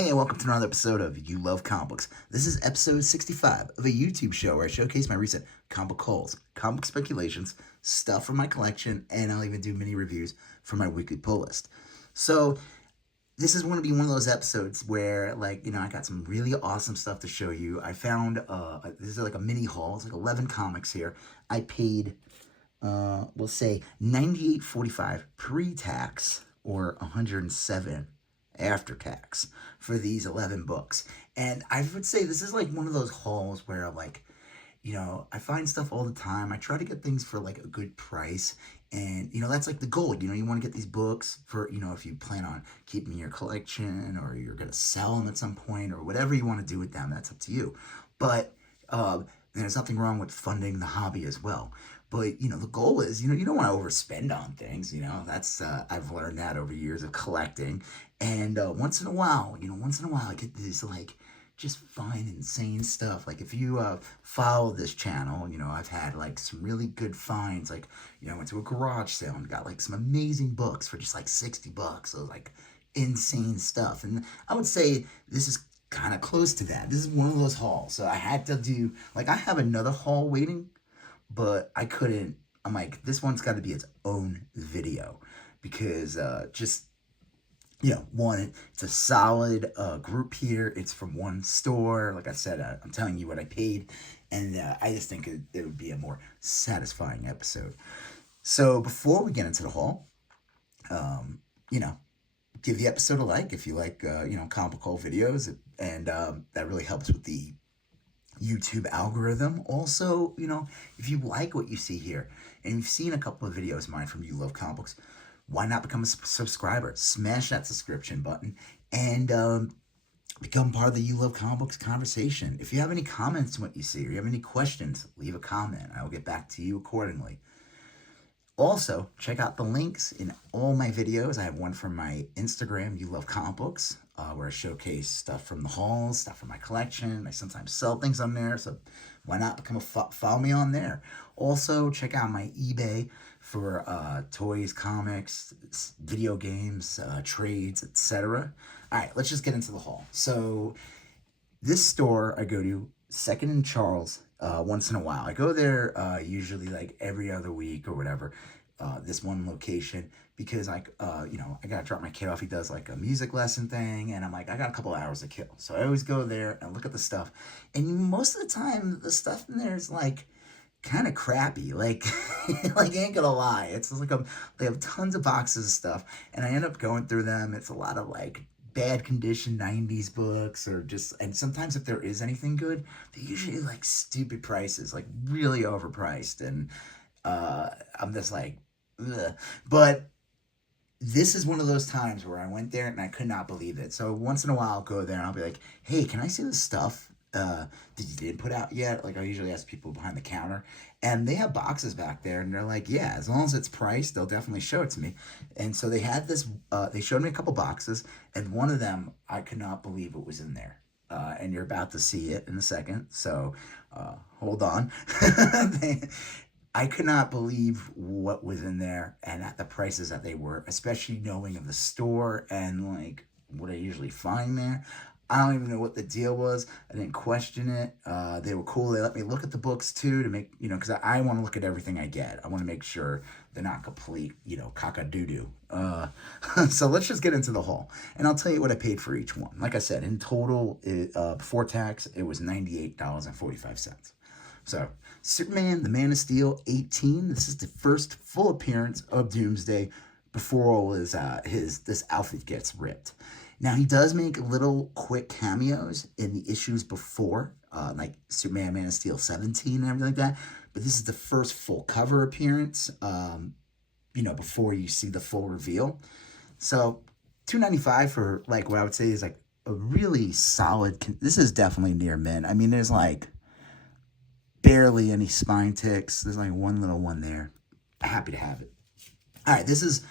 Hey, and welcome to another episode of You Love Comic Books. This is episode 65 of a YouTube show where I showcase my recent comic book hauls, comic speculations, stuff from my collection, and I'll even do mini reviews for my weekly pull list. So, this is going to be one of those episodes where, I got some really awesome stuff to show you. I found, this is like a mini haul. It's like 11 comics here. I paid, we'll say, $98.45 pre-tax or $107 after tax for these 11 books. And I would say this is like one of those hauls where I find stuff all the time. I try to get things for like a good price. And, that's like the goal. You want to get these books for, if you plan on keeping your collection or you're going to sell them at some point or whatever you want to do with them. That's up to you. But there's nothing wrong with funding the hobby as well. But, the goal is, you don't want to overspend on things, that's, I've learned that over years of collecting. And once in a while, I get these, just fun, insane stuff. Like, if you follow this channel, I've had, some really good finds. Like, I went to a garage sale and got, some amazing books for just, $60. So, insane stuff. And I would say this is kind of close to that. This is one of those hauls. So I had to do, I have another haul waiting, but I couldn't. I'm like, this one's got to be its own video because one, it's a solid group here. It's from one store. Like I said, I'm telling you what I paid, and I just think it would be a more satisfying episode. So before we get into the haul, give the episode a like if you like, comic book haul videos, and that really helps with the YouTube algorithm. Also, if you like what you see here, and you've seen a couple of videos of mine from You Love Comic Books, why not become a subscriber? Smash that subscription button and become part of the You Love Comic Books conversation. If you have any comments to what you see or you have any questions, leave a comment. I will get back to you accordingly. Also, check out the links in all my videos. I have one from my Instagram, You Love Comic Books, where I showcase stuff from the hauls, stuff from my collection. I sometimes sell things on there, so why not follow me on there? Also, check out my eBay for toys, comics, video games, trades, etc. All right, let's just get into the haul. So, this store I go to, Second and Charles, once in a while. I go there usually every other week or whatever, this one location, because I gotta drop my kid off. He does a music lesson thing, and I'm like, I got a couple hours to kill. So I always go there and look at the stuff. And most of the time, the stuff in there is kind of crappy. I ain't gonna lie. It's they have tons of boxes of stuff, and I end up going through them. It's a lot of bad condition 90s books, and sometimes if there is anything good, they're usually stupid prices, really overpriced, and I'm just ugh. But this is one of those times where I went there and I could not believe it. So once in a while I'll go there and I'll be like, hey, can I see this stuff that you didn't put out yet? I usually ask people behind the counter, and they have boxes back there, and they're like, yeah, as long as it's priced, they'll definitely show it to me. And so they had this, they showed me a couple boxes, and one of them, I could not believe it was in there. And you're about to see it in a second, so hold on. I could not believe what was in there and at the prices that they were, especially knowing of the store and what I usually find there. I don't even know what the deal was. I didn't question it. They were cool. They let me look at the books too to make, because I want to look at everything I get. I want to make sure they're not complete, cock-a-doo-doo. So let's just get into the haul. And I'll tell you what I paid for each one. Like I said, in total, before tax, it was $98.45. So, Superman, the Man of Steel, 18. This is the first full appearance of Doomsday before all this outfit gets ripped. Now, he does make little quick cameos in the issues before, like Superman, Man of Steel 17 and everything like that. But this is the first full cover appearance, before you see the full reveal. So, $2.95 for, what I would say is, a really solid... This is definitely near mint. I mean, there's, barely any spine ticks. There's one little one there. Happy to have it. All right, this is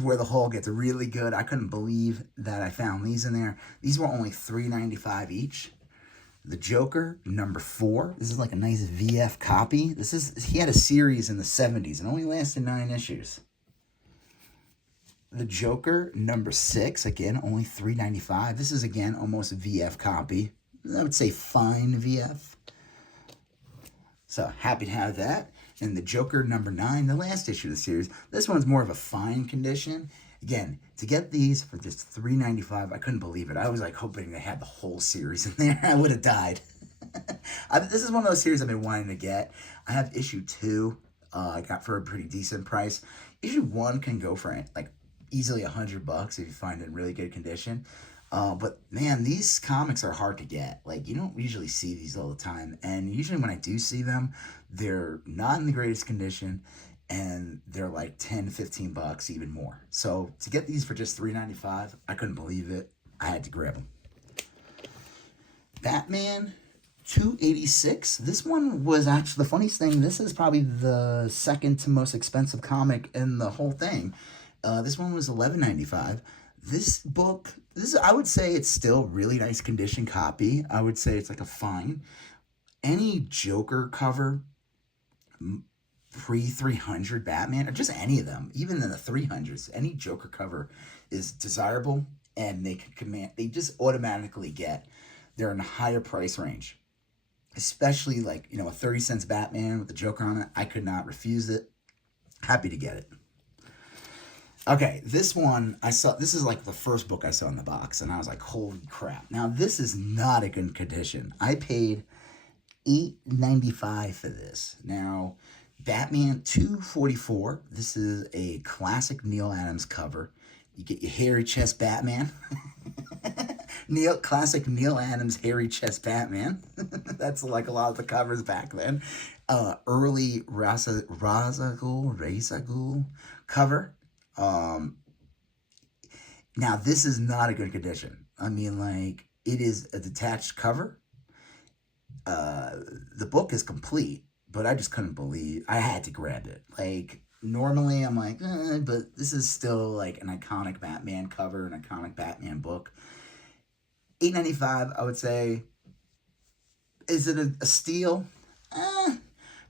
where the haul gets really good. I couldn't believe that I found these in there. These were only $3.95 each. The Joker, number 4. This is a nice VF copy. He had a series in the 70s and only lasted 9 issues. The Joker #6, again, only $3.95. This is, again, almost a VF copy. I would say fine VF. So happy to have that. And the Joker #9, the last issue of the series. This one's more of a fine condition. Again, to get these for just $3.95, I couldn't believe it. I was like hoping they had the whole series in there. I would have died. This is one of those series I've been wanting to get. I have issue 2. I got for a pretty decent price. Issue 1 can go for like easily $100 if you find it in really good condition. But man, these comics are hard to get. Like, you don't usually see these all the time. And usually when I do see them, they're not in the greatest condition and they're like $10-15, even more. So to get these for just $3.95, I couldn't believe it. I had to grab them. Batman 286. This one was actually the funniest thing. This is probably the second to most expensive comic in the whole thing. This one was $11.95. This book, I would say it's still really nice condition copy. I would say it's like a fine. Any Joker cover, pre-300 Batman, or just any of them, even in the 300s, any Joker cover is desirable, and they just automatically they're in a higher price range. Especially like, a 30 cents Batman with the Joker on it. I could not refuse it. Happy to get it. Okay, this one this is like the first book I saw in the box, and I was like, holy crap. Now, this is not a good condition. I paid $8.95 for this. Now, Batman 244. This is a classic Neal Adams cover. You get your hairy chest Batman. Classic Neal Adams hairy chest Batman. That's like a lot of the covers back then. Early Ra's al Ghul cover. Now this is not a good condition. I mean, like, it is a detached cover. The book is complete, but I just couldn't believe I had to grab it. Like, normally I'm like, but this is still like an iconic Batman cover, an iconic Batman book. $8.95, I would say. Is it a steal?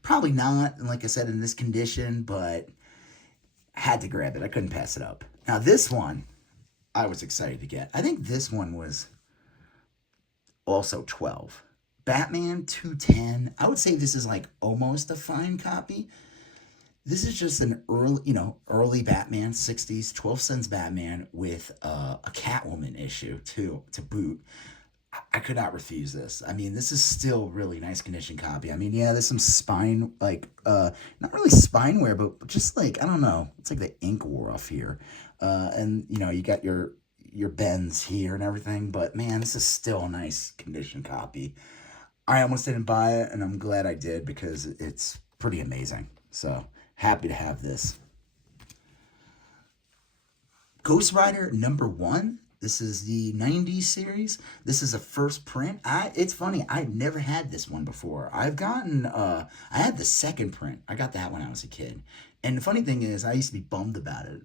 Probably not. And like I said, in this condition, but I had to grab it. I couldn't pass it up. Now this one, I was excited to get. I think this one was also 12. Batman 210. I would say this is like almost a fine copy. This is just an early Batman, 60s, 12 cents Batman with a Catwoman issue to boot. I could not refuse this. I mean, this is still really nice condition copy. I mean, yeah, there's some spine, like, not really spine wear, but just like, I don't know. It's like the ink wore off here. And, you got your bends here and everything. But, man, this is still a nice condition copy. I almost didn't buy it, and I'm glad I did because it's pretty amazing. So, happy to have this. Ghost Rider #1. This is the 90s series. This is a first print. It's funny, I've never had this one before. I had the second print. I got that when I was a kid. And the funny thing is, I used to be bummed about it,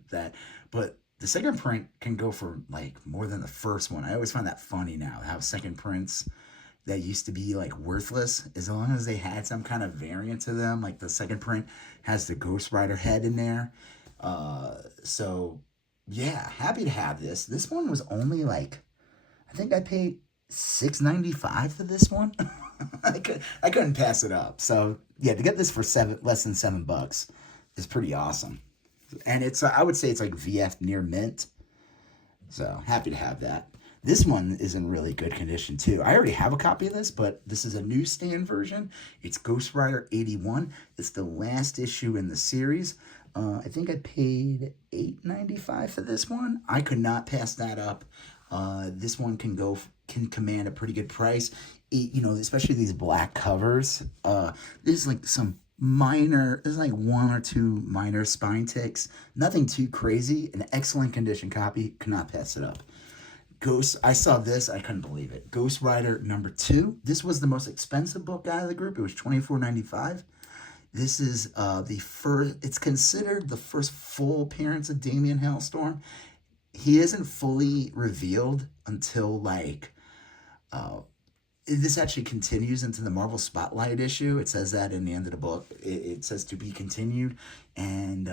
but the second print can go for like more than the first one. I always find that funny now, how second prints that used to be like worthless, as long as they had some kind of variant to them, like the second print has the Ghost Rider head in there. So yeah, happy to have this. This one was only like, I think I paid $6.95 for this one. I couldn't pass it up. So yeah, to get this for less than $7 is pretty awesome. And it's I would say it's like VF near mint. So happy to have that. This one is in really good condition too. I already have a copy of this, but this is a newsstand version. It's Ghost Rider 81. It's the last issue in the series. I think I paid $8.95 for this one. I could not pass that up. This one can command a pretty good price. Especially these black covers. There's like there's like one or two minor spine ticks. Nothing too crazy. An excellent condition copy. Could not pass it up. I saw this, I couldn't believe it. Ghost Rider #2. This was the most expensive book out of the group. It was $24.95. This is it's considered the first full appearance of Damian Hellstorm. He isn't fully revealed until like, this actually continues into the Marvel Spotlight issue. It says that in the end of the book. It says to be continued, and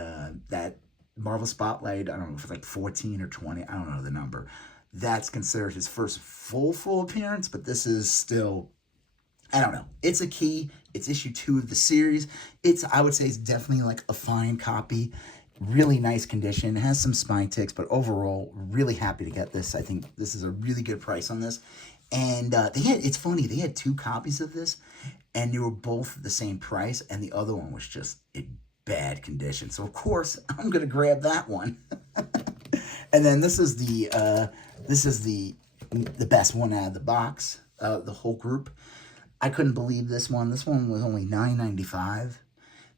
that Marvel Spotlight, I don't know if it's like 14 or 20, I don't know the number. That's considered his first full appearance, but this is still, I don't know. It's a key. It's issue 2 of the series. I would say it's definitely like a fine copy. Really nice condition. It has some spine ticks, but overall, really happy to get this. I think this is a really good price on this. And it's funny, they had 2 copies of this, and they were both the same price, and the other one was just in bad condition. So of course, I'm gonna grab that one. And then this is the best one out of the box, the whole group. I couldn't believe this one. This one was only $9.95.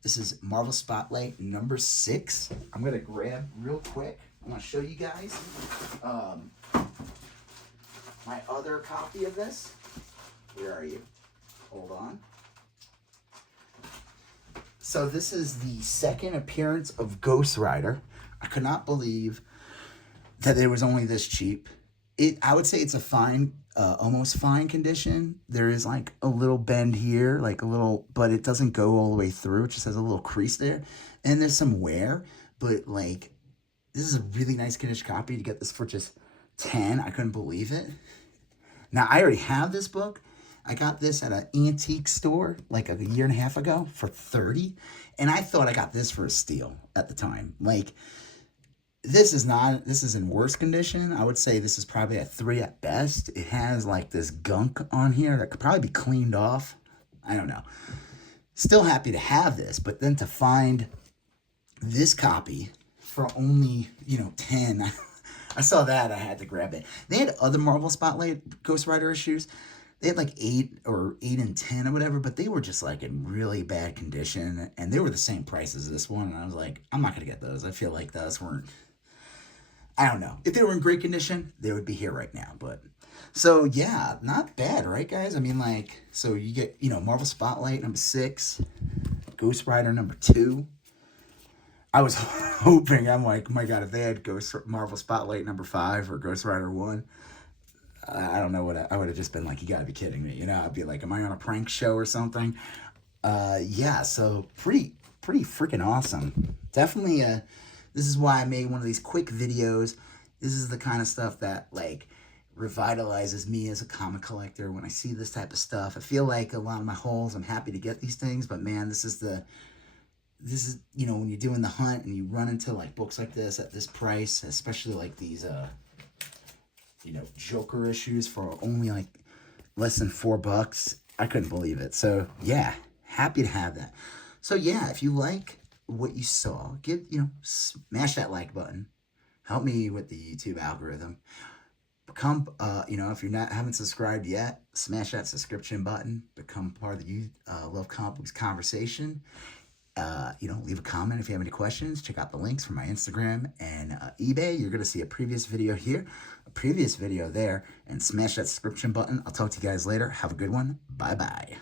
This is Marvel Spotlight number 6. I'm gonna grab real quick. I'm gonna show you guys my other copy of this. Where are you? Hold on. So this is the second appearance of Ghost Rider. I could not believe that it was only this cheap. I would say it's a fine, almost fine condition. There is like a little bend here, like a little, but it doesn't go all the way through. It just has a little crease there. And there's some wear, but like, this is a really nice condition copy. To get this for just 10, I couldn't believe it. Now, I already have this book. I got this at an antique store like a year and a half ago for 30, and I thought I got this for a steal at the time. Like, this is in worse condition. I would say this is probably a 3 at best. It has like this gunk on here that could probably be cleaned off. I don't know. Still happy to have this, but then to find this copy for only, 10, I saw that, I had to grab it. They had other Marvel Spotlight Ghost Rider issues. They had like 8 and 10 or whatever, but they were just like in really bad condition, and they were the same price as this one, and I was like, I'm not going to get those. I feel like those weren't, I don't know. If they were in great condition, they would be here right now, but... So, yeah, not bad, right, guys? I mean, like, so you get, Marvel Spotlight number 6, Ghost Rider number 2. I was hoping, I'm like, oh my God, if they had Marvel Spotlight number 5 or Ghost Rider 1, I don't know what I would have just been like, you gotta be kidding me. I'd be like, am I on a prank show or something? Yeah, so pretty freaking awesome. Definitely, this is why I made one of these quick videos. This is the kind of stuff that, like, revitalizes me as a comic collector. When I see this type of stuff, I feel like a lot of my hauls, I'm happy to get these things, but man, this is, when you're doing the hunt and you run into like books like this at this price, especially like these, Joker issues for only like less than $4, I couldn't believe it. So yeah, happy to have that. So yeah, if you like what you saw, smash that like button. Help me with the YouTube algorithm. Become, if you're haven't subscribed yet, smash that subscription button. Become part of the Love Comic Books conversation. Leave a comment if you have any questions. Check out the links for my Instagram and eBay. You're going to see a previous video here, a previous video there, and smash that subscription button. I'll talk to you guys later. Have a good one. Bye-bye.